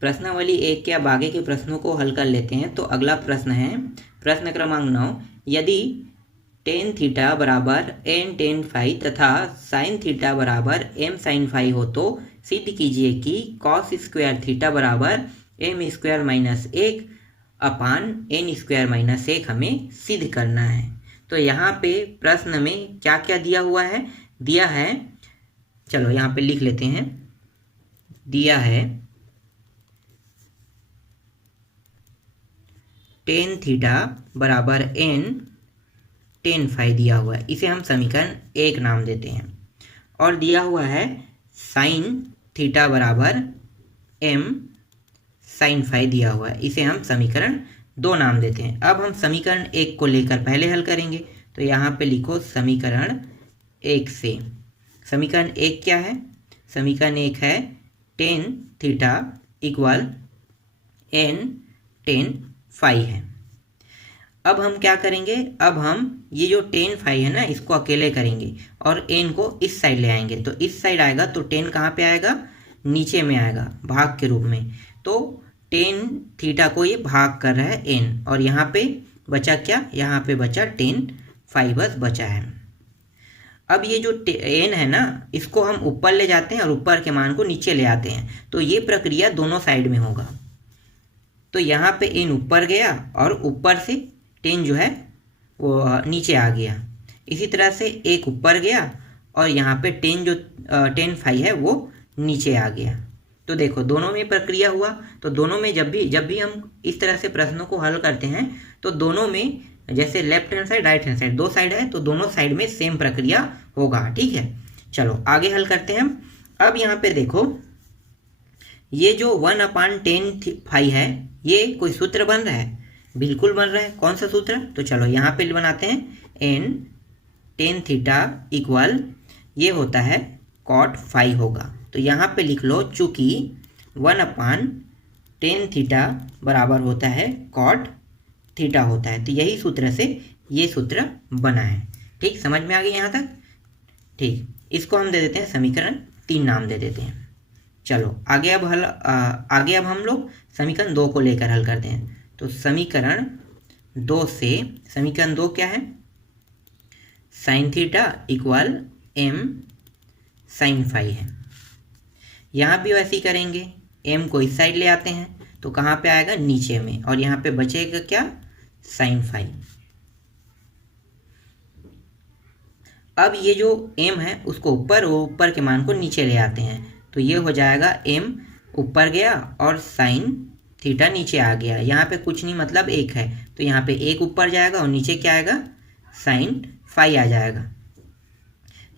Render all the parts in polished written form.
प्रश्नावली 1 के अब आगे के प्रश्नों को हल कर लेते हैं। तो अगला प्रश्न है प्रश्न क्रमांक 9। यदि टेन थीटा बराबर एन टेन फाई तथा साइन थीटा बराबर एम साइन फाई हो तो सिद्ध कीजिए कि कॉस स्क्वायर थीटा बराबर एम स्क्वायर माइनस 1 अपान एन स्क्वायर माइनस 1 हमें सिद्ध करना है। तो यहाँ पे प्रश्न में क्या क्या दिया हुआ है, दिया है, चलो यहाँ पे लिख लेते हैं। दिया है टेन थीटा बराबर एन टेन फाई दिया हुआ है, इसे हम समीकरण 1 नाम देते हैं। और दिया हुआ है साइन थीटा बराबर एम साइन फाई दिया हुआ है, इसे हम समीकरण 2 नाम देते हैं। अब हम समीकरण 1 को लेकर पहले हल करेंगे। तो यहाँ पे लिखो समीकरण 1 से। समीकरण 1 क्या है? समीकरण 1 है tan theta equal n tan phi है। अब हम क्या करेंगे, अब हम ये जो टेन फाई है ना, इसको अकेले करेंगे और एन को इस साइड ले आएंगे। तो इस साइड आएगा तो टेन कहाँ पे आएगा? नीचे में आएगा, भाग के रूप में। तो टेन थीटा को ये भाग कर रहा है एन, और यहाँ पे बचा क्या? यहाँ पे बचा टेन फाई बस बचा है। अब ये जो एन है ना, इसको हम ऊपर ले जाते हैं और ऊपर के मान को नीचे ले आते हैं। तो ये प्रक्रिया दोनों साइड में होगा। तो यहाँ पे एन ऊपर गया और ऊपर से टेन जो है वो नीचे आ गया। इसी तरह से एक ऊपर गया और यहाँ पे टेन जो टेन फाई है वो नीचे आ गया। तो देखो दोनों में प्रक्रिया हुआ। तो दोनों में जब भी हम इस तरह से प्रश्नों को हल करते हैं तो दोनों में, जैसे left hand side right hand side, दो साइड है तो दोनों साइड में सेम प्रक्रिया होगा। ठीक है, चलो आगे हल करते हैं हम। अब यहाँ पे देखो ये जो 1/10 है, ये कोई सूत्र बन रहा है? बिल्कुल बन रहा है। कौन सा सूत्र? तो चलो यहाँ पे बनाते हैं। एन टेन थीटा इक्वल ये होता है कॉट फाई होगा। तो यहाँ पे लिख लो, चूंकि 1/10 थीटा बराबर होता है कॉट थीटा होता है। तो यही सूत्र से ये सूत्र बना है। ठीक, समझ में आ गई यहाँ तक? ठीक, इसको हम दे देते हैं समीकरण 3 नाम दे देते हैं। चलो आगे अब हम लोग समीकरण 2 को लेकर हल करते हैं। तो समीकरण 2 से, समीकरण 2 क्या है? Sine theta equal m sine phi है। यहाँ भी वैसे ही करेंगे। एम को इस साइड ले आते हैं तो कहाँ पे आएगा? नीचे में। और यहाँ पे बचेगा क्या? Sine phi. अब ये जो एम है उसको ऊपर, वो ऊपर के मान को नीचे ले आते हैं। तो ये हो जाएगा एम ऊपर गया और साइन थीटा नीचे आ गया। यहाँ पे कुछ नहीं, मतलब 1 है। तो यहाँ पे 1 ऊपर जाएगा और नीचे क्या आएगा? साइन फाई आ जाएगा।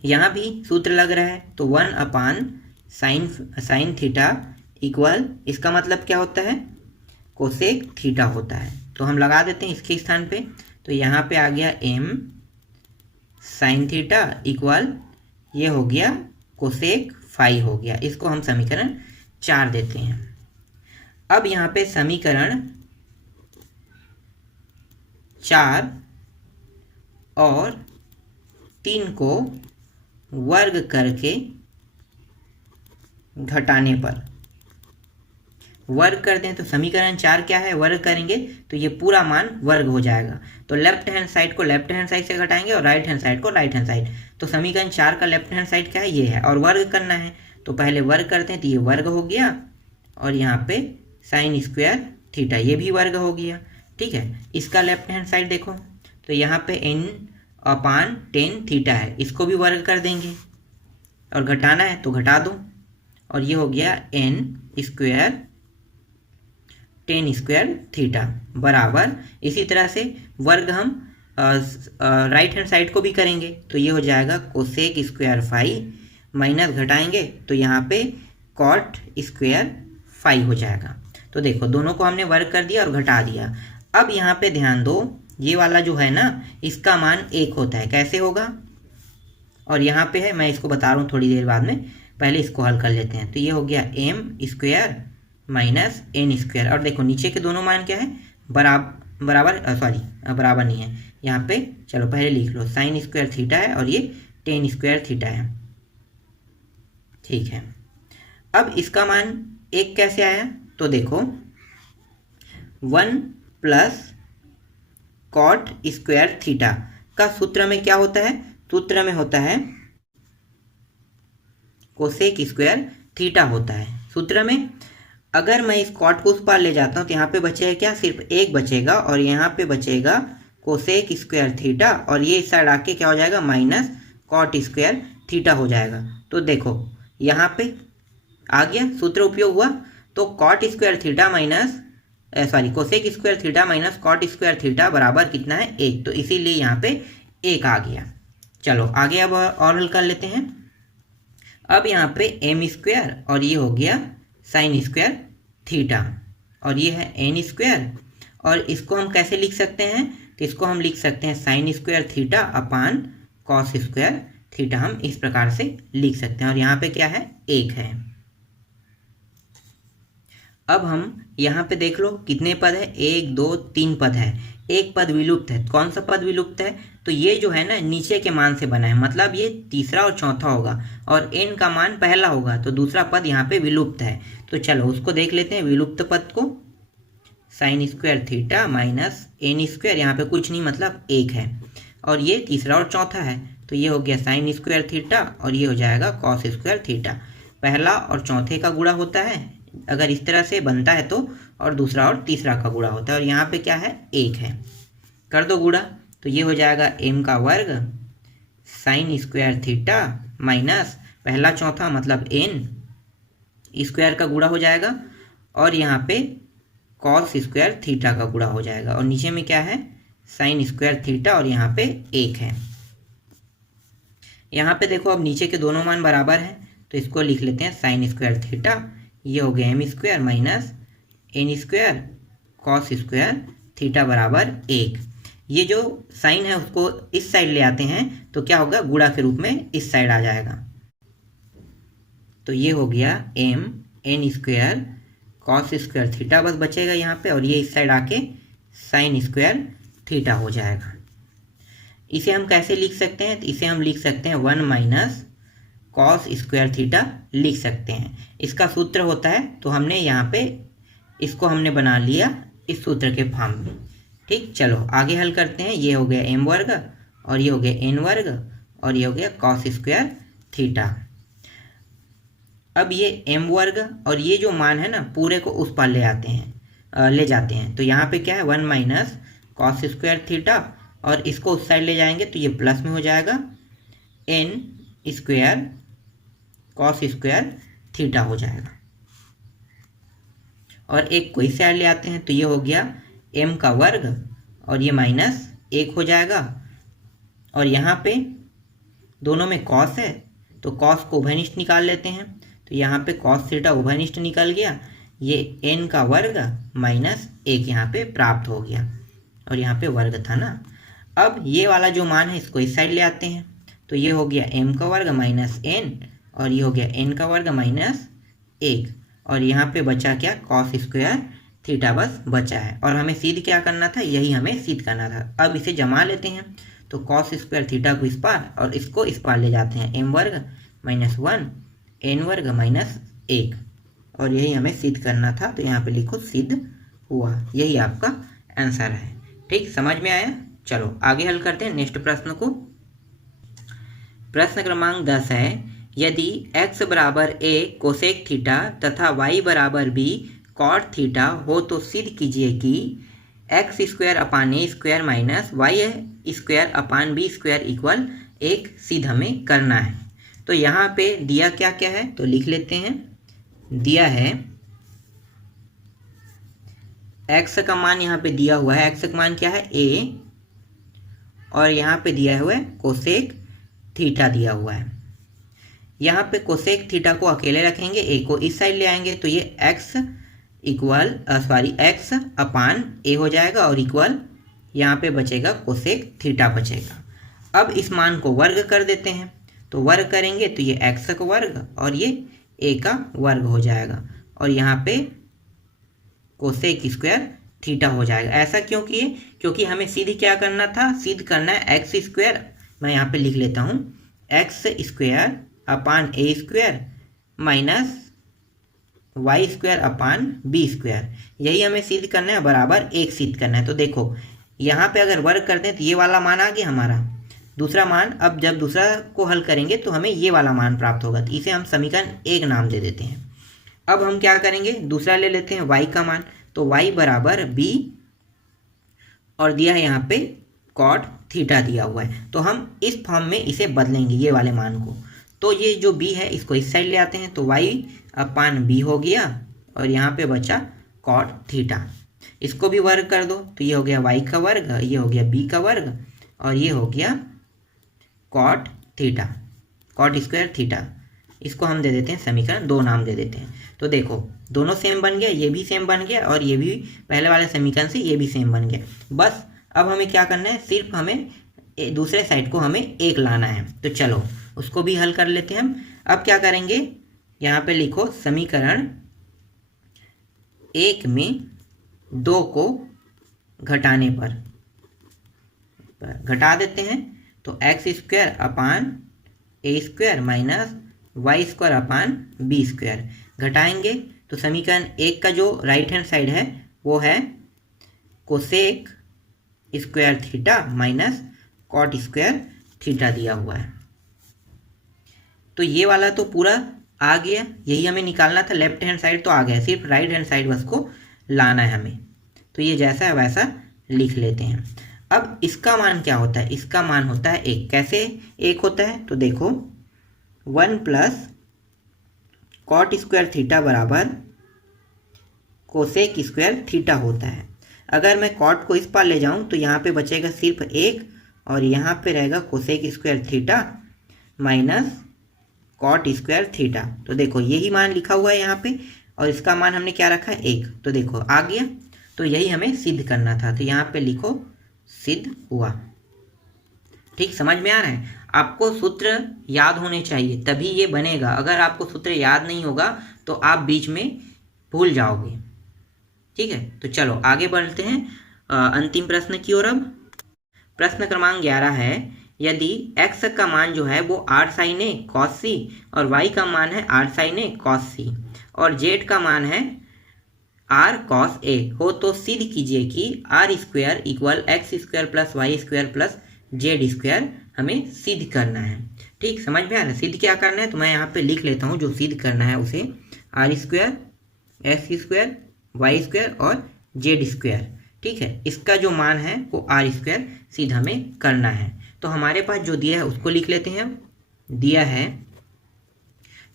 यहाँ भी सूत्र लग रहा है। तो 1/साइन थीटा इक्वल, इसका मतलब क्या होता है? कोसेक थीटा होता है। तो हम लगा देते हैं इसके स्थान पे। तो यहाँ पे आ गया एम साइन थीटा इक्वल ये हो गया कोसेक फाई हो गया। इसको हम समीकरण 4 देते हैं। अब यहाँ पे समीकरण 4 और 3 को वर्ग करके घटाने पर वर्ग करते हैं। तो समीकरण 4 क्या है? वर्ग करेंगे तो ये पूरा मान वर्ग हो जाएगा। तो लेफ्ट हैंड साइड को लेफ्ट हैंड साइड से घटाएंगे और राइट हैंड साइड को राइट हैंड साइड। तो समीकरण 4 का लेफ्ट हैंड साइड क्या है? ये है। और वर्ग करना है तो पहले वर्ग करते हैं। तो ये वर्ग हो गया और यहाँ पे साइन स्क्वायर थीटा, ये भी वर्ग हो गया। ठीक है, इसका लेफ्ट हैंड साइड देखो तो यहाँ पे n/10 थीटा है, इसको भी वर्ग कर देंगे और घटाना है तो घटा दो। और ये हो गया n स्क्वायर 10 स्क्वायर थीटा बराबर, इसी तरह से वर्ग हम राइट हैंड साइड को भी करेंगे। तो ये हो जाएगा कोसेक स्क्वायर फाई, माइनस घटाएंगे तो यहाँ पे कॉट स्क्वायर फाई हो जाएगा। तो देखो दोनों को हमने वर्ग कर दिया और घटा दिया। अब यहाँ पे ध्यान दो, ये वाला जो है ना, इसका मान 1 होता है। कैसे होगा? और यहाँ पे है, मैं इसको बता रहा हूँ थोड़ी देर बाद में, पहले इसको हल कर लेते हैं। तो ये हो गया M square minus N square. और देखो नीचे के दोनों मान क्या है? बराबर नहीं है यहाँ पे। चलो पहले लिख लो, साइन स्क्वायर थीटा है और ये 10 स्क्वायर थीटा है। ठीक है, अब इसका मान 1 कैसे आया? तो देखो 1 प्लस कॉट स्क्वायर थीटा का सूत्र में क्या होता है, सूत्र में होता है कोसेक स्क्वायर थीटा होता है सूत्र में। अगर मैं इस कॉट को उस पार ले जाता हूँ तो यहाँ पे बचेगा क्या, सिर्फ एक बचेगा और यहाँ पे बचेगा कोसेक स्क्वायर थीटा और ये इस साइड आके क्या हो जाएगा माइनस कॉट स्क्वायर थीटा हो जाएगा। तो देखो यहाँ पे आ गया, सूत्र उपयोग हुआ। तो cot square theta minus cosec square theta minus cot square theta बराबर कितना है 1, तो इसीलिए यहाँ पे 1 आ गया। चलो आगे अब और हल कर लेते हैं। अब यहाँ पे एम स्क्वायर और ये हो गया साइन स्क्वायर थीटा और ये है एन स्क्वायर, और इसको हम कैसे लिख सकते हैं, तो इसको हम लिख सकते हैं sign square theta upon cos square theta, हम इस प्रकार से लिख सकते हैं। और यहाँ पे क्या है 1 है। अब हम यहाँ पे देख लो कितने पद है, 1 2 3 पद है, एक पद विलुप्त है। कौन सा पद विलुप्त है, तो ये जो है ना नीचे के मान से बना है, मतलब ये तीसरा और चौथा होगा और n का मान पहला होगा, तो दूसरा पद यहाँ पे विलुप्त है। तो चलो उसको देख लेते हैं विलुप्त पद को। Sine square theta minus N square, यहाँ पे कुछ नहीं मतलब 1 है, और ये तीसरा और चौथा है, तो ये हो गया साइन स्क्वायर थीटा और ये हो जाएगा कॉस स्क्वायर थीटा। पहला और चौथे का गुणा होता है अगर इस तरह से बनता है तो, और दूसरा और तीसरा का गुणा होता है, और यहाँ पे क्या है 1 है। कर दो गुणा, तो ये हो जाएगा m का वर्ग साइन स्क्वायर थीटा माइनस पहला चौथा मतलब n स्क्वायर का गुणा हो जाएगा, और यहाँ पे कॉस स्क्वायर थीटा का गुणा हो जाएगा, और नीचे में क्या है साइन स्क्वायर थीटा और यहाँ पे 1 है। यहाँ पे देखो अब नीचे के दोनों मान बराबर हैं, तो इसको लिख लेते हैं साइन स्क्वायर थीटा, ये हो गया M square minus N square cos square theta बराबर 1। ये जो साइन है उसको इस साइड ले आते हैं तो क्या होगा, गुणा के रूप में इस साइड आ जाएगा। तो ये हो गया M N square cos square theta बस बचेगा यहाँ पे, और ये इस साइड आके साइन स्क्वायर थीटा हो जाएगा। इसे हम कैसे लिख सकते हैं, तो इसे हम लिख सकते हैं 1 माइनस कॉस स्क्वायर थीटा लिख सकते हैं। इसका सूत्र होता है, तो हमने यहाँ पे इसको हमने बना लिया इस सूत्र के फॉर्म में। ठीक, चलो आगे हल करते हैं। ये हो गया एम वर्ग और ये हो गया एन वर्ग और ये हो गया कॉस स्क्वायर थीटा। अब ये एम वर्ग और ये जो मान है ना पूरे को उस पार ले जाते हैं, तो यहाँ पे क्या है 1 माइनस कॉस स्क्वायर थीटा, और इसको उस साइड ले जाएंगे तो ये प्लस में हो जाएगा N square cos square theta हो जाएगा, और एक को इस साइड ले आते हैं तो ये हो गया m का वर्ग और ये माइनस 1 हो जाएगा, और यहाँ पे दोनों में कॉस है तो कॉस को उभयनिष्ठ निकाल लेते हैं, तो यहाँ पे कॉस थीटा उभयनिष्ठ निकल गया, ये n का वर्ग माइनस 1 यहाँ पे प्राप्त हो गया, और यहाँ पे वर्ग था ना। अब ये वाला जो मान है इसको इस साइड ले आते हैं, तो ये हो गया m का वर्ग माइनस n और ये हो गया n का वर्ग माइनस 1, और यहाँ पे बचा क्या कॉस स्क्वायर थीटा बस बचा है, और हमें सिद्ध क्या करना था, यही हमें सिद्ध करना था। अब इसे जमा लेते हैं, तो कॉस स्क्वायर थीटा को इस पार और इसको इस पार ले जाते हैं, m वर्ग माइनस 1 n वर्ग माइनस 1, और यही हमें सिद्ध करना था, तो यहाँ पे लिखो सिद्ध हुआ। यही आपका आंसर है। ठीक, समझ में आया। चलो आगे हल करते हैं नेक्स्ट प्रश्न को। प्रश्न क्रमांक 10 है, यदि x बराबर a कोसेक थीटा तथा y बराबर b कॉट थीटा हो तो सिद्ध कीजिए कि x square upon a square minus y square upon b square equal 1 सिद्ध हमें करना है। तो यहाँ पे दिया क्या क्या है तो लिख लेते हैं। दिया है x का मान, यहाँ पे दिया हुआ है x का मान क्या है a, और यहाँ पे दिया हुआ है कोसेक थीटा दिया हुआ है। यहाँ पे कोसेक थीटा को अकेले रखेंगे, a को इस साइड ले आएंगे तो ये x अपान a हो जाएगा, और इक्वल यहाँ पे बचेगा कोसेक थीटा बचेगा। अब इस मान को वर्ग कर देते हैं, तो वर्ग करेंगे तो ये x का वर्ग और ये a का वर्ग हो जाएगा, और यहाँ पे कोसेक स्क्वायर थीटा हो जाएगा। ऐसा क्यों किए, क्योंकि हमें सिद्ध क्या करना था, सिद्ध करना है एक्स स्क्वायर। मैं यहाँ पे लिख लेता हूँ x square upon a square minus y square upon b square, यही हमें सिद्ध करना है, बराबर 1 सिद्ध करना है। तो देखो यहाँ पे अगर वर्ग करते हैं तो ये वाला मान आ गया हमारा दूसरा मान। अब जब दूसरा को हल करेंगे तो हमें ये वाला मान प्राप्त होगा, तो इसे हम समीकरण 1 नाम दे देते हैं। अब हम क्या करेंगे, दूसरा ले लेते हैं y का मान, तो y बराबर b और दिया है यहाँ पे कॉट थीटा दिया हुआ है, तो हम इस फॉर्म में इसे बदलेंगे ये वाले मान को। तो ये जो b है इसको इस साइड ले आते हैं, तो y अपान b हो गया और यहाँ पे बचा कॉट थीटा। इसको भी वर्ग कर दो, तो ये हो गया y का वर्ग, ये हो गया b का वर्ग और ये हो गया cot theta, cot square theta. इसको हम दे देते हैं समीकरण 2 नाम दे देते हैं। तो देखो दोनों सेम बन गया, ये भी सेम बन गया और ये भी पहले वाले समीकरण से ये भी सेम बन गया। बस अब हमें क्या करना है, सिर्फ हमें दूसरे साइड को हमें 1 लाना है। तो चलो उसको भी हल कर लेते हैं हम। अब क्या करेंगे, यहाँ पे लिखो समीकरण 1 में 2 को घटाने पर घटा देते हैं, तो x square upon a square minus y square upon b square घटाएंगे, तो समीकरण 1 का जो राइट हैंड साइड है वो है cosec square theta minus cot square theta दिया हुआ है। तो ये वाला तो पूरा आ गया, यही हमें निकालना था। लेफ्ट हैंड साइड तो आ गया, सिर्फ राइट हैंड साइड बस को लाना है हमें। तो ये जैसा है वैसा लिख लेते हैं। अब इसका मान क्या होता है, इसका मान होता है 1। कैसे 1 होता है, तो देखो 1 प्लस कॉट स्क्वायर थीटा बराबर कोसेक स्क्वायर थीटा होता है। अगर मैं कॉट को इस पार ले जाऊं तो यहाँ पे बचेगा सिर्फ 1 और यहाँ पे रहेगा cosec square theta minus cot square theta. तो देखो यही मान लिखा हुआ है यहाँ पे और इसका मान हमने क्या रखा है 1। तो देखो आ गया, तो यही हमें सिद्ध करना था। तो यहाँ पे लिखो सिद्ध हुआ। ठीक, समझ में आ रहा है? आपको सूत्र याद होने चाहिए तभी ये बनेगा। अगर आपको सूत्र याद नहीं होगा तो आप बीच में भूल जाओगे। ठीक है, तो चलो आगे बढ़ते हैं अंतिम प्रश्न की ओर। अब प्रश्न क्रमांक 11 है, यदि x का मान जो है वो r sin a cos c और y का मान है r sin a cos c और z का मान है r cos a हो, तो सिद्ध कीजिए कि r square equal X square plus Y square plus Z square हमें सिद्ध करना है। ठीक, समझ में आ रहा है? सिद्ध क्या करना है, तो मैं यहाँ पे लिख लेता हूँ जो सिद्ध करना है उसे, r square X square Y square और जेड स्क्वायर। ठीक है, इसका जो मान है वो r स्क्वायर सिद्ध हमें करना है। तो हमारे पास जो दिया है उसको लिख लेते हैं। दिया है,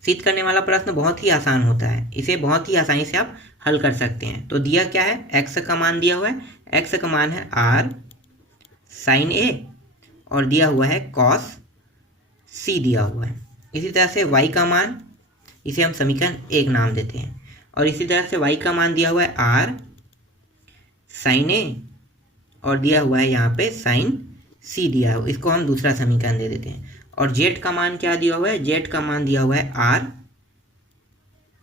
सिद्ध करने वाला प्रश्न बहुत ही आसान होता है, इसे बहुत ही आसानी से आप हल कर सकते हैं। तो दिया क्या है, x का मान दिया हुआ है, x का मान है r sin a और दिया हुआ है cos c दिया हुआ है। इसी तरह से y का मान, इसे हम समीकरण 1 नाम देते हैं और इसी तरह से y का मान दिया हुआ है r sin a और दिया हुआ है यहाँ पे sin c दिया है, इसको हम दूसरा समीकरण दे देते हैं। और z का मान क्या दिया हुआ है, z का मान दिया हुआ है r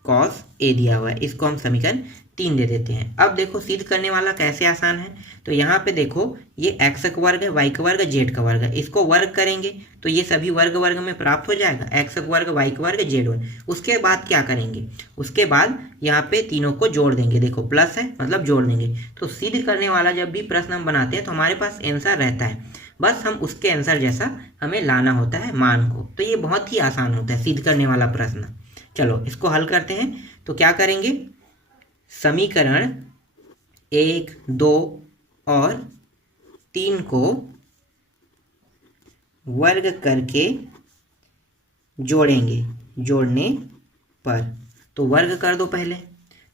cos a दिया हुआ है, इसको हम समीकरण 3 दे देते हैं। अब देखो सिद्ध करने वाला कैसे आसान है, तो यहाँ पे देखो ये x का वर्ग है, y का वर्ग है, z का वर्ग है, इसको वर्ग करेंगे तो ये सभी वर्ग वर्ग में प्राप्त हो जाएगा, x का वर्ग, y का वर्ग, z वर्ग। उसके बाद क्या करेंगे, उसके बाद यहाँ पे तीनों को जोड़ देंगे, देखो प्लस है मतलब जोड़ देंगे। तो सिद्ध करने वाला जब भी प्रश्न हम बनाते हैं तो हमारे पास आंसर रहता है, बस हम उसके आंसर जैसा हमें लाना होता है मान को। तो ये बहुत ही आसान होता है सिद्ध करने वाला प्रश्न। चलो इसको हल करते हैं। तो क्या करेंगे, समीकरण 1, 2 और 3 को वर्ग करके जोड़ेंगे। जोड़ने पर तो वर्ग कर दो पहले,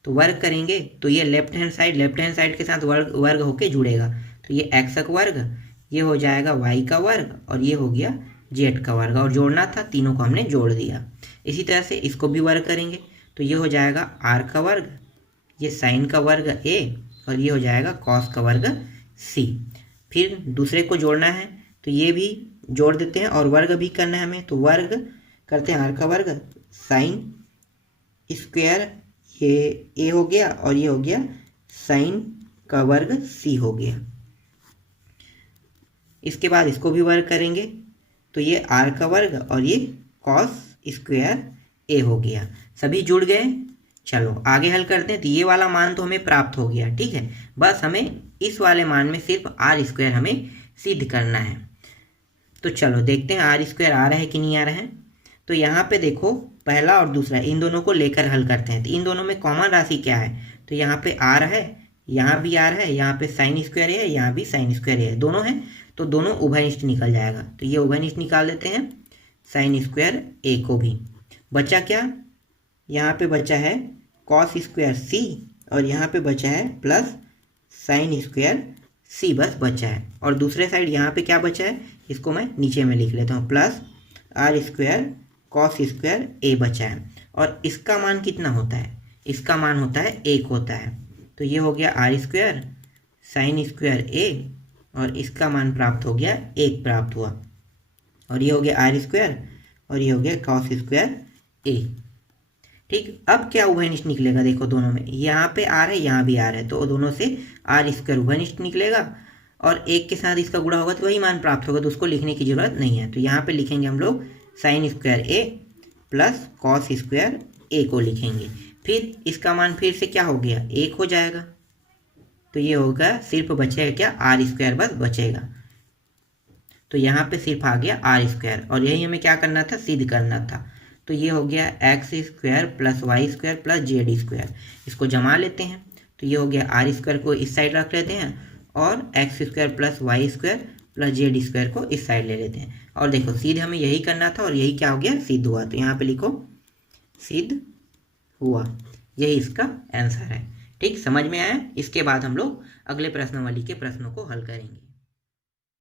तो वर्ग करेंगे तो ये लेफ्ट हैंड साइड के साथ वर्ग वर्ग होके जुड़ेगा। तो ये x का वर्ग, ये हो जाएगा y का वर्ग और ये हो गया z का वर्ग, और जोड़ना था तीनों को हमने जोड़ दिया। इसी तरह से इसको भी वर्ग करेंगे तो ये हो जाएगा r का वर्ग, ये साइन का वर्ग a और ये हो जाएगा कॉस का वर्ग c। फिर दूसरे को जोड़ना है तो ये भी जोड़ देते हैं और वर्ग भी करना है हमें, तो वर्ग करते हैं r का वर्ग साइन स्क्वायर, ये a हो गया और ये हो गया साइन का वर्ग c हो गया। इसके बाद इसको भी वर्ग करेंगे तो ये r का वर्ग और ये कॉस स्क्वायर a हो गया। सभी जुड़ गए। चलो आगे हल करते हैं। तो ये वाला मान तो हमें प्राप्त हो गया, ठीक है। बस हमें इस वाले मान में सिर्फ आर स्क्वायर हमें सिद्ध करना है। तो चलो देखते हैं आर स्क्वायर आ रहा है कि नहीं आ रहा है। तो यहाँ पे देखो पहला और दूसरा इन दोनों को लेकर हल करते हैं। तो इन दोनों में कॉमन राशि क्या है, तो यहाँ पे आर है, यहाँ भी आर है, यहाँ पे साइन स्क्वायर है, यहाँ भी साइन स्क्वायर है, दोनों है। तो दोनों उभयनिष्ठ निकल जाएगा। तो ये उभयनिष्ठ निकाल देते हैं, साइन स्क्वायर ए को भी। बचा क्या, यहाँ पे बचा है कॉस स्क्वायर सी और यहाँ पे बचा है प्लस साइन स्क्वायर सी, बस बचा है। और दूसरे साइड यहाँ पे क्या बचा है, इसको मैं नीचे में लिख लेता हूँ, plus r square cos square a बचा है। और इसका मान कितना होता है, इसका मान होता है 1 होता है। तो ये हो गया आर स्क्वायर साइन स्क्वायर ए और इसका मान प्राप्त हो गया 1 प्राप्त हुआ। और ये हो गया आर स्क्वायर और ये हो गया कॉस स्क्वायर ए। ठीक, अब क्या उभयनिष्ठ निकलेगा, देखो दोनों में यहाँ पे आर है, यहाँ भी आर है, तो दोनों से आर स्क्वायर उभयनिष्ठ निकलेगा और 1 के साथ इसका गुणा होगा तो वही मान प्राप्त होगा। तो उसको लिखने की जरूरत नहीं है। तो यहाँ पे लिखेंगे हम लोग साइन स्क्वायर ए प्लस कॉस स्क्वायर ए को लिखेंगे। फिर इसका मान फिर से क्या हो गया, 1 हो जाएगा। तो ये होगा, सिर्फ बचेगा क्या, आर स्क्वायर बस बचेगा। तो यहाँ पे सिर्फ आ गया आर स्क्वायर और यही हमें क्या करना था, सिद्ध करना था। तो ये हो गया X square plus Y square plus Z square. इसको जमा लेते हैं। तो ये हो गया आर स्क्वायर को इस साइड रख लेते हैं और X square plus Y square plus Z square को इस साइड ले लेते हैं। और देखो सिद्ध हमें यही करना था और यही क्या हो गया, सिद्ध हुआ। तो यहाँ पे लिखो सिद्ध हुआ, यही इसका आंसर है। ठीक, समझ में आया। इसके बाद हम लोग अगले प्रश्नावली के प्रश्नों को हल करेंगे।